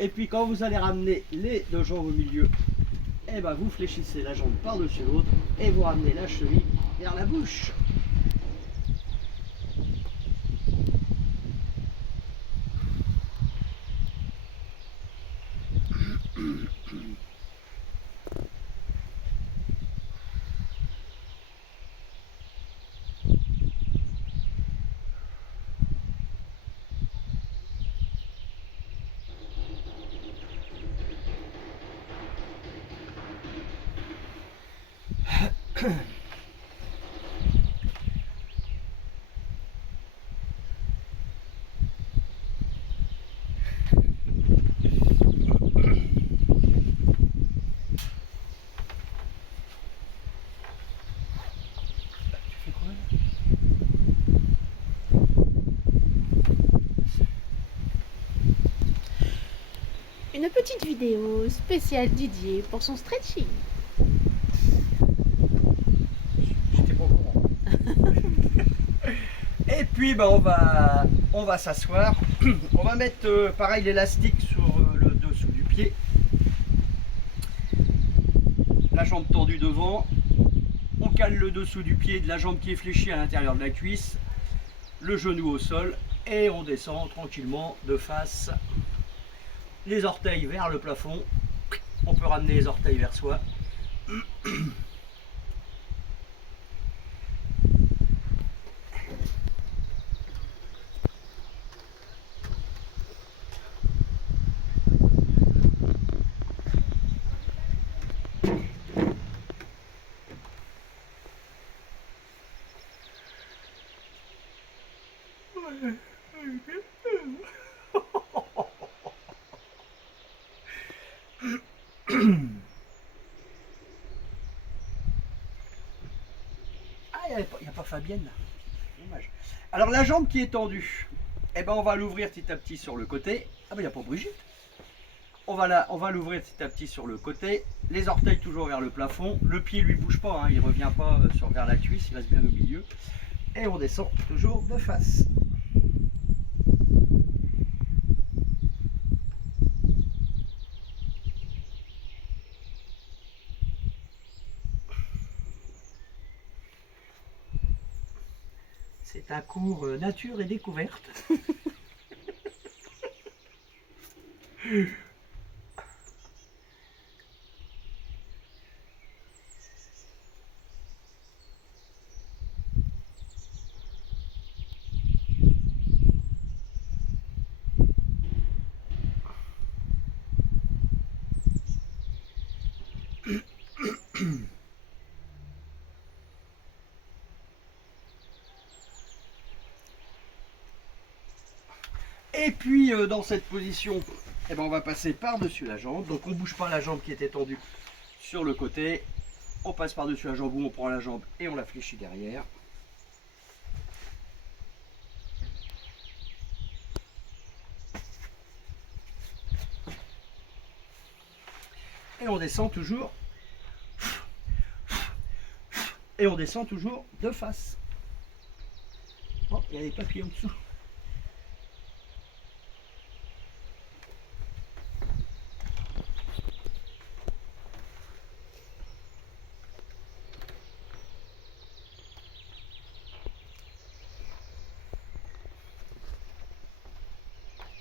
Et puis quand vous allez ramener les deux jambes au milieu, et ben vous fléchissez la jambe par-dessus l'autre et vous ramenez la cheville vers la bouche. Une petite vidéo spéciale Didier pour son stretching. J'étais pas au courant. Et puis ben, on va s'asseoir. On va mettre pareil l'élastique sur le dessous du pied. La jambe tendue devant. On cale le dessous du pied de la jambe qui est fléchie à l'intérieur de la cuisse. Le genou au sol. Et on descend tranquillement de face. Les orteils vers le plafond. On peut ramener les orteils vers soi. Ah, il n'y a pas Fabienne là. Dommage. Alors la jambe qui est tendue, eh ben, on va l'ouvrir petit à petit sur le côté. Ah ben il n'y a pas Brigitte. On va l'ouvrir petit à petit sur le côté. Les orteils toujours vers le plafond. Le pied lui bouge pas, hein, il ne revient pas vers la cuisse, il reste bien au milieu. Et on descend toujours de face. C'est un cours nature et découverte. Et puis dans cette position, eh ben, on va passer par-dessus la jambe. Donc on ne bouge pas la jambe qui était tendue sur le côté. On passe par-dessus la jambe ou on prend la jambe et on la fléchit derrière. Et on descend toujours. Et on descend toujours de face. Oh, il y a des papiers en dessous.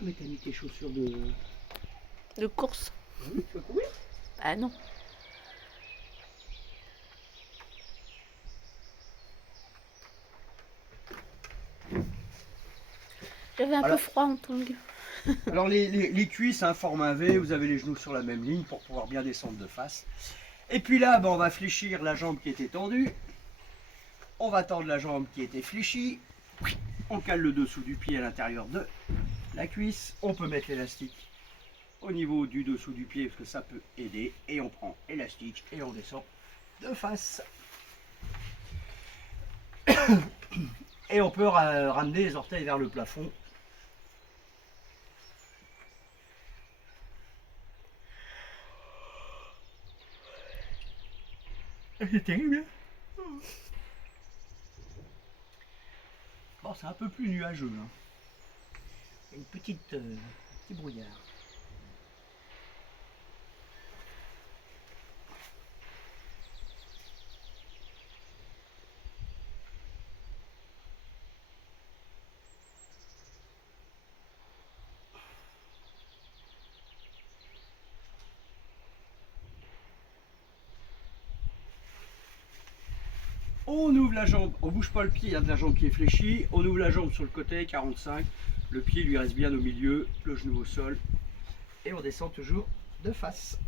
Mais t'as mis tes chaussures de... De course. Oui, tu vas courir? Ah non. J'avais un peu froid en tongue. Alors les cuisses, un format V, vous avez les genoux sur la même ligne pour pouvoir bien descendre de face. Et puis là, ben, on va fléchir la jambe qui était tendue. On va tendre la jambe qui était fléchie. On cale le dessous du pied à l'intérieur de la cuisse. On peut mettre l'élastique au niveau du dessous du pied parce que ça peut aider. Et on prend élastique et on descend de face. Et on peut ramener les orteils vers le plafond. C'est terrible. Bon, c'est un peu plus nuageux. Hein. Une petite petit brouillard. On ouvre la jambe, on bouge pas le pied, il y a de la jambe qui est fléchie. On ouvre la jambe sur le côté, 45. Le pied lui reste bien au milieu, le genou au sol. Et on descend toujours de face.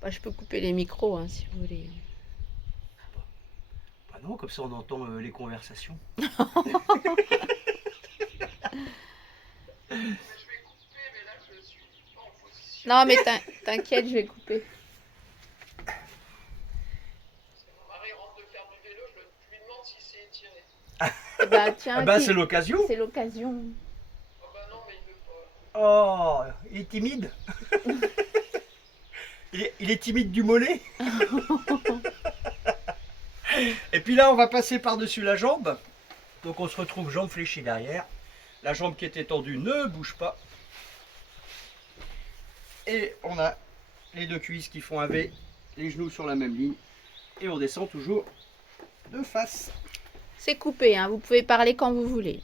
Bah, je peux couper les micros hein, si vous voulez. Bah non, comme ça on entend les conversations. Non, mais t'inquiète, je vais couper. Bah tiens, Ah bah c'est l'occasion. c'est l'occasion. Oh, il est timide. il est timide du mollet. Et puis là, on va passer par-dessus la jambe. Donc on se retrouve jambe fléchie derrière. La jambe qui était tendue ne bouge pas. Et on a les deux cuisses qui font un V, les genoux sur la même ligne. Et on descend toujours de face. C'est coupé, hein, vous pouvez parler quand vous voulez.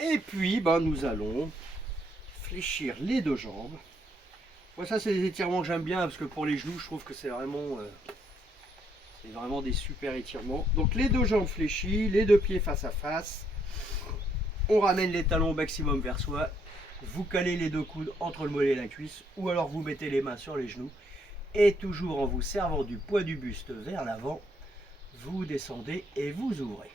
Et puis, ben, nous allons fléchir les deux jambes. Moi, ça, c'est des étirements que j'aime bien parce que pour les genoux, je trouve que c'est vraiment des super étirements. Donc, les deux jambes fléchies, les deux pieds face à face. On ramène les talons au maximum vers soi. Vous calez les deux coudes entre le mollet et la cuisse ou alors vous mettez les mains sur les genoux. Et toujours en vous servant du poids du buste vers l'avant, vous descendez et vous ouvrez.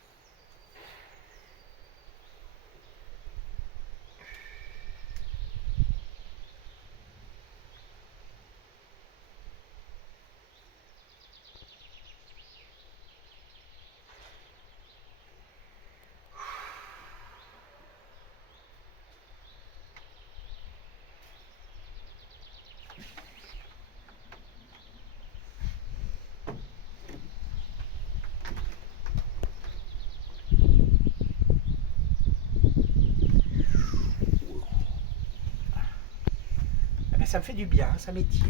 Ça me fait du bien, ça m'étire.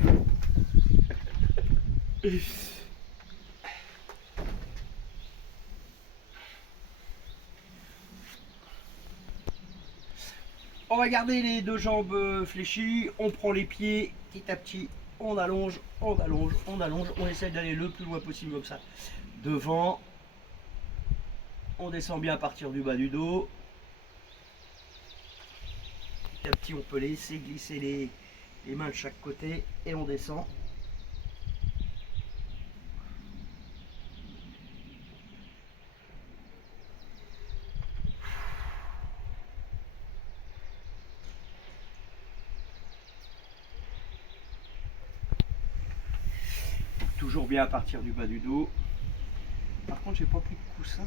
On va garder les deux jambes fléchies, on prend les pieds petit à petit, on allonge, on allonge, on allonge, on essaie d'aller le plus loin possible comme ça. Devant, on descend bien à partir du bas du dos. Petit à petit, on peut laisser glisser les mains de chaque côté et on descend. Toujours bien à partir du bas du dos. Par contre, j'ai pas pris de coussin.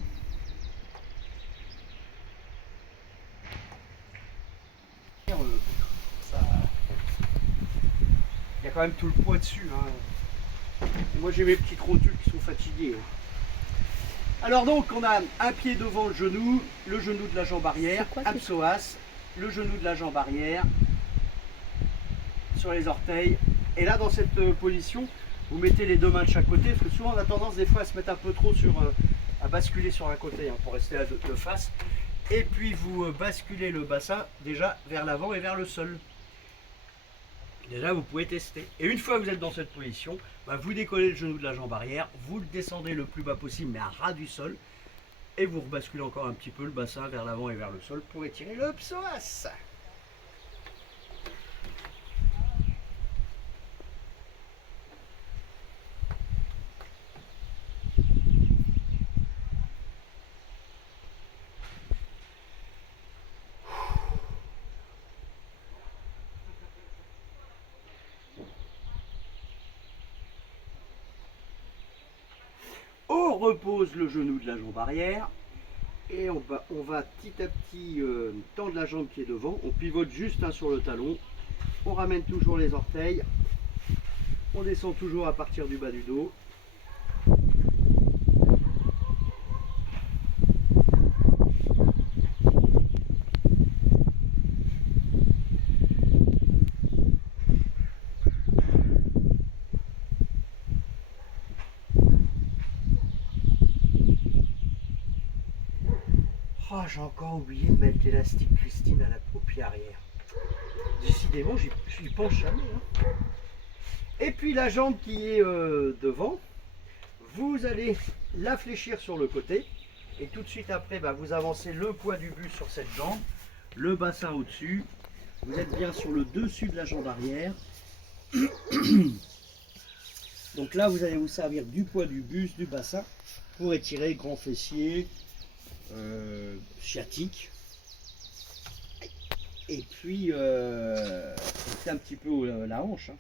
Il y a quand même tout le poids dessus. Hein. Moi, j'ai mes petites rotules qui sont fatiguées. Hein. Alors donc, on a un pied devant le genou de la jambe arrière, psoas, le genou de la jambe arrière, sur les orteils. Et là, dans cette position, vous mettez les deux mains de chaque côté, parce que souvent on a tendance des fois à se mettre un peu trop à basculer sur un côté, hein, pour rester de face. Et puis vous basculez le bassin déjà vers l'avant et vers le sol. Déjà, vous pouvez tester. Et une fois que vous êtes dans cette position, bah, vous décollez le genou de la jambe arrière, vous le descendez le plus bas possible, mais à ras du sol, et vous rebasculez encore un petit peu le bassin vers l'avant et vers le sol pour étirer le psoas. On repose le genou de la jambe arrière et on va petit à petit tendre la jambe qui est devant. On pivote juste sur le talon. On ramène toujours les orteils. On descend toujours à partir du bas du dos. Oh, j'ai encore oublié de mettre l'élastique Christine au pied arrière. Décidément, j'y pense jamais. Hein. Et puis la jambe qui est devant, vous allez la fléchir sur le côté. Et tout de suite après, bah, vous avancez le poids du buste sur cette jambe, le bassin au-dessus. Vous êtes bien sur le dessus de la jambe arrière. Donc là, vous allez vous servir du poids du buste, du bassin, pour étirer grand fessier, sciatique. Et puis, c'est un petit peu la hanche. Hein.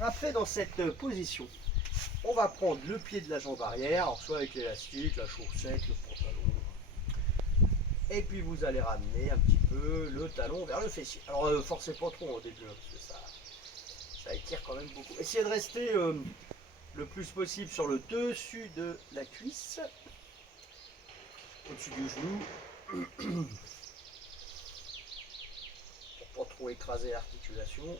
Après, dans cette position, on va prendre le pied de la jambe arrière, alors soit avec l'élastique, la chaussette, le pantalon. Et puis vous allez ramener un petit peu le talon vers le fessier. Alors forcez pas trop au début, hein, parce que ça étire quand même beaucoup. Essayez de rester le plus possible sur le dessus de la cuisse, au-dessus du genou, pour pas trop écraser l'articulation.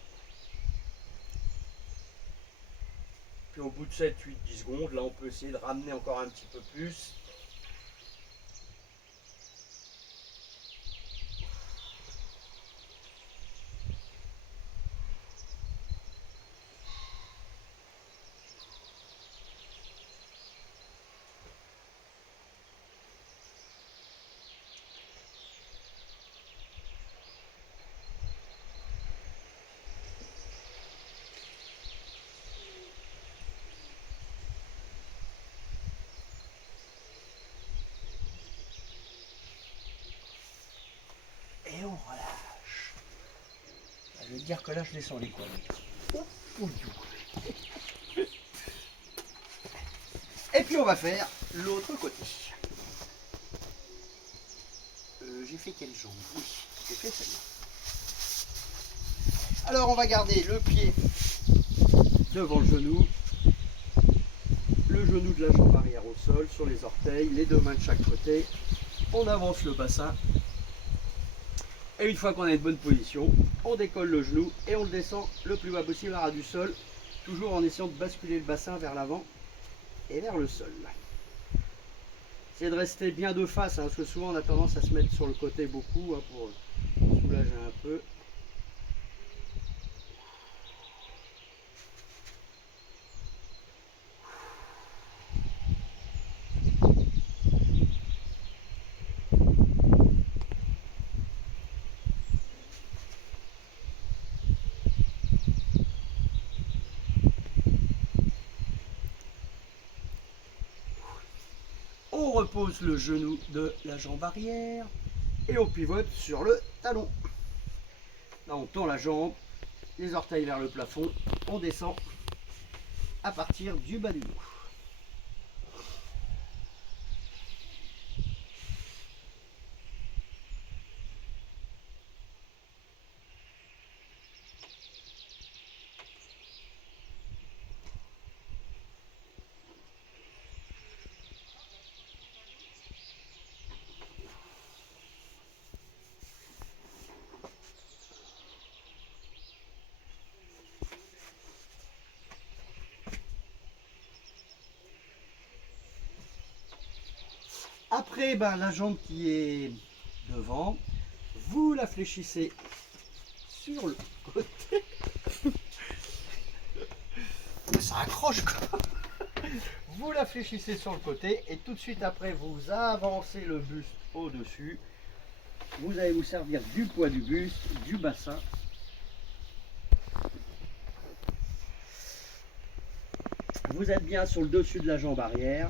Puis au bout de 7, 8, 10 secondes, là on peut essayer de ramener encore un petit peu plus. Et on relâche. Je veux dire que là je descends les coudes. Et puis on va faire l'autre côté. J'ai fait quelle jambe? Oui, j'ai fait celle-là. Alors on va garder le pied devant le genou de la jambe arrière au sol, sur les orteils, les deux mains de chaque côté. On avance le bassin. Et une fois qu'on a une bonne position, on décolle le genou et on le descend le plus bas possible à ras du sol, toujours en essayant de basculer le bassin vers l'avant et vers le sol. Essayez de rester bien de face, hein, parce que souvent on a tendance à se mettre sur le côté beaucoup, hein, pour soulager un peu. On repose le genou de la jambe arrière et on pivote sur le talon. Là on tend la jambe, les orteils vers le plafond, on descend à partir du bas du dos. Après, ben, la jambe qui est devant, vous la fléchissez sur le côté. Ça accroche quoi. Vous la fléchissez sur le côté et tout de suite après vous avancez le buste au-dessus. Vous allez vous servir du poids du buste, du bassin. Vous êtes bien sur le dessus de la jambe arrière.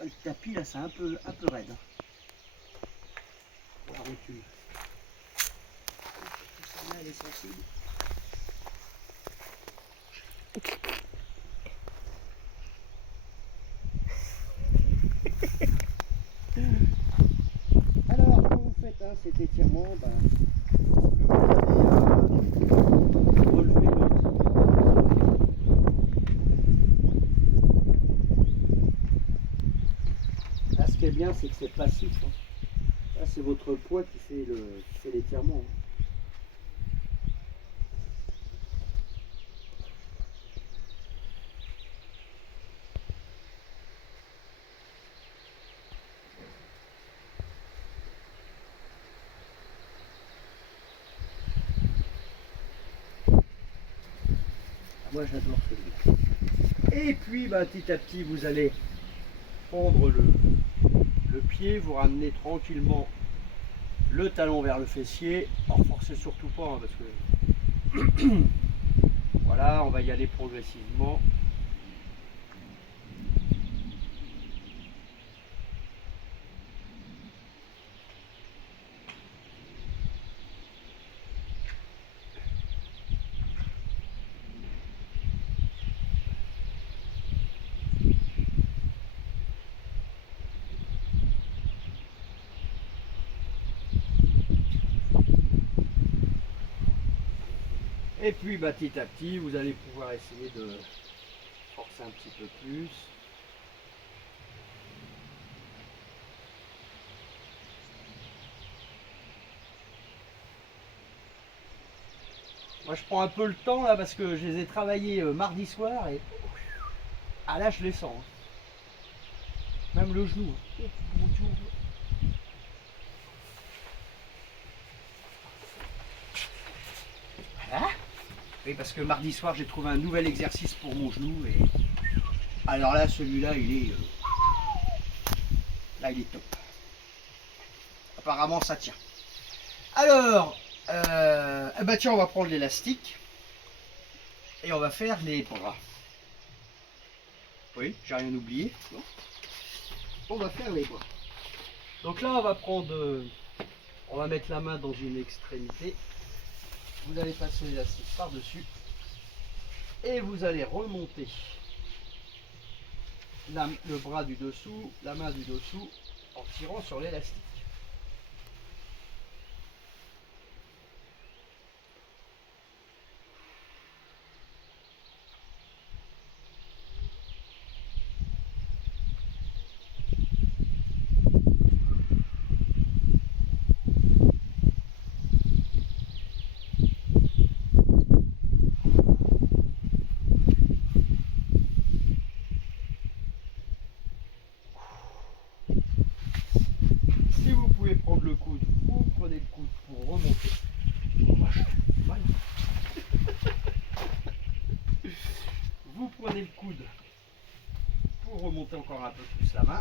Le tapis là c'est un peu raide. On la recule. Celle-là elle est sensible. Alors quand vous faites cet étirement, vous allez relever le là ce qui est bien c'est que c'est passif. Là c'est votre poids qui fait l'étirement. Moi j'adore celui-là. Et puis petit à petit vous allez prendre le pied, vous ramenez tranquillement le talon vers le fessier. Alors forcez surtout pas parce que voilà, on va y aller progressivement. Et puis petit à petit, vous allez pouvoir essayer de forcer un petit peu plus. Moi je prends un peu le temps là parce que je les ai travaillés mardi soir et ah là je les sens. Même le genou. Oh, mon Dieu. Voilà. Oui, parce que mardi soir j'ai trouvé un nouvel exercice pour mon genou et alors là celui-là il est là il est top. Apparemment ça tient. Alors tiens on va prendre l'élastique et on va faire les bras. Oui, j'ai rien oublié. Non, on va faire les bras. Donc là on va prendre on va mettre la main dans une extrémité. Vous allez passer l'élastique par dessus et vous allez remonter le bras du dessous, la main du dessous en tirant sur l'élastique. Si vous pouvez prendre le coude, vous prenez le coude pour remonter. Oh, vache, mal. Vous prenez le coude pour remonter encore un peu plus la main.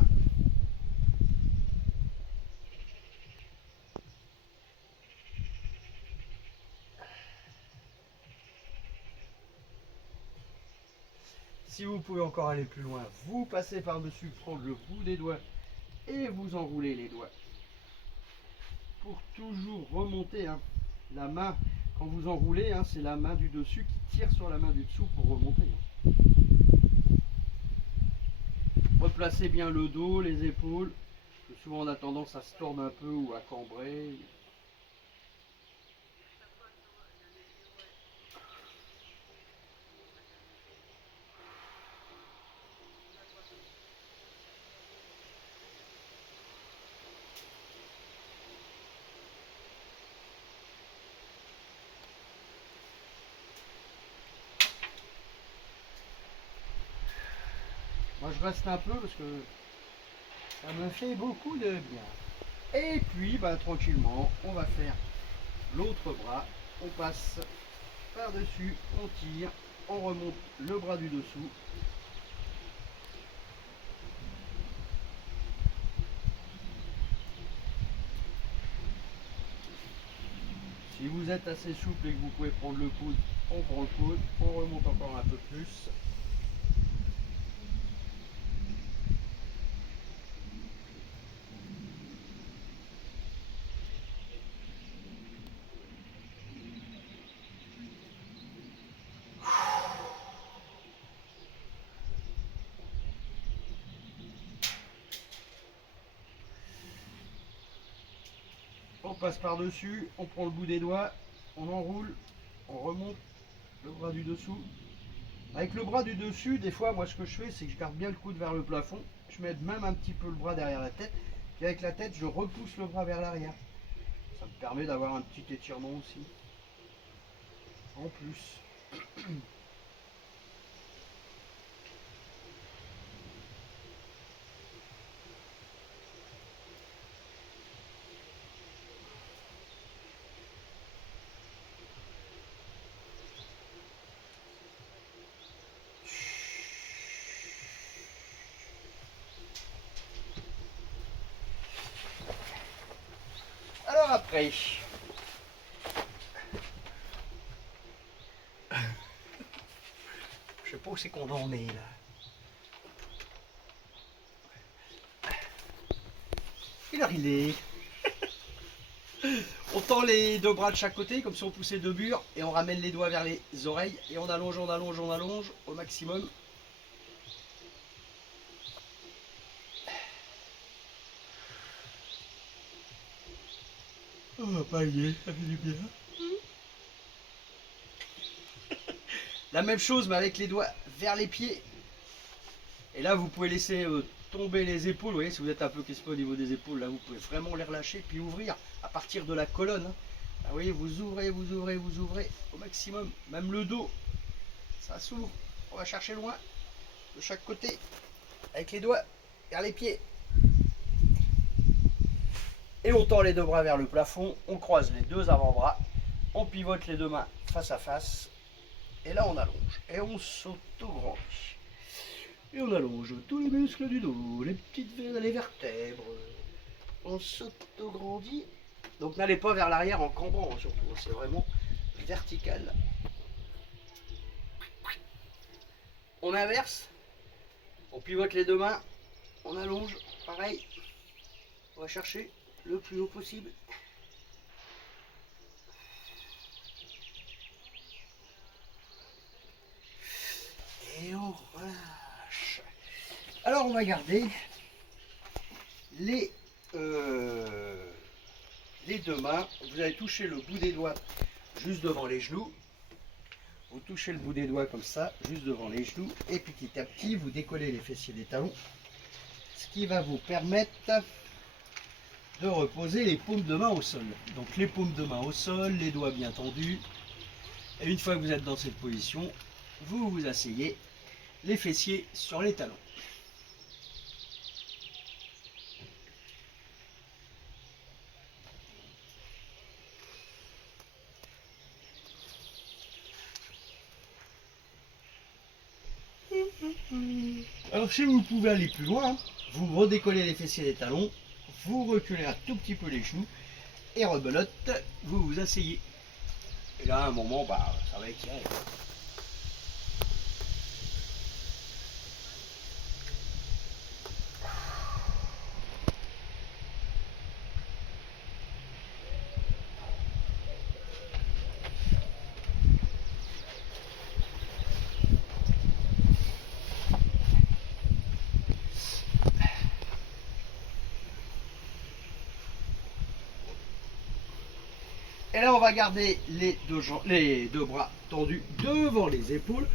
Si vous pouvez encore aller plus loin, vous passez par-dessus, prendre le bout des doigts et vous enroulez les doigts. Pour toujours remonter la main, quand vous enroulez, c'est la main du dessus qui tire sur la main du dessous pour remonter. Replacez bien le dos, les épaules, parce que souvent on a tendance à se tordre un peu ou à cambrer. Moi je reste un peu parce que ça me fait beaucoup de bien. Et puis bah, tranquillement, on va faire l'autre bras. On passe par-dessus, on tire, on remonte le bras du dessous. Si vous êtes assez souple et que vous pouvez prendre le coude, on prend le coude, on remonte encore un peu plus. On passe par-dessus, on prend le bout des doigts, on enroule, on remonte le bras du dessous. Avec le bras du dessus, des fois, moi ce que je fais, c'est que je garde bien le coude vers le plafond. Je mets même un petit peu le bras derrière la tête. Et avec la tête, je repousse le bras vers l'arrière. Ça me permet d'avoir un petit étirement aussi. En plus. Alors après, je sais pas où c'est qu'on en est là. Quelle heure il est? On tend les deux bras de chaque côté comme si on poussait deux murs et on ramène les doigts vers les oreilles et on allonge, on allonge, on allonge au maximum. Oh, pas y est, ça fait du bien. La même chose mais avec les doigts vers les pieds. Et là vous pouvez laisser tomber les épaules. Vous voyez, si vous êtes un peu crispé au niveau des épaules, là vous pouvez vraiment les relâcher puis ouvrir à partir de la colonne. Là, vous voyez, vous ouvrez, vous ouvrez, vous ouvrez au maximum. Même le dos, ça s'ouvre. On va chercher loin de chaque côté avec les doigts vers les pieds. Et on tend les deux bras vers le plafond. On croise les deux avant-bras. On pivote les deux mains face à face. Et là on allonge et on s'auto-grandit. Et on allonge tous les muscles du dos, les petites les vertèbres. On s'auto-grandit. Donc n'allez pas vers l'arrière en cambrant surtout, c'est vraiment vertical. On inverse, on pivote les deux mains, on allonge, pareil. On va chercher le plus haut possible. Et on relâche. Alors on va garder les deux mains. Vous allez toucher le bout des doigts juste devant les genoux. Vous touchez le bout des doigts comme ça, juste devant les genoux. Et petit à petit, vous décollez les fessiers des talons. Ce qui va vous permettre de reposer les paumes de main au sol. Donc les paumes de main au sol, les doigts bien tendus. Et une fois que vous êtes dans cette position, vous vous asseyez les fessiers sur les talons. Alors si vous pouvez aller plus loin, vous redécollez les fessiers des talons, vous reculez un tout petit peu les genoux et rebelote, vous vous asseyez. Et là à un moment, bah, ça va étirer. Et là, on va garder les deux bras tendus devant les épaules.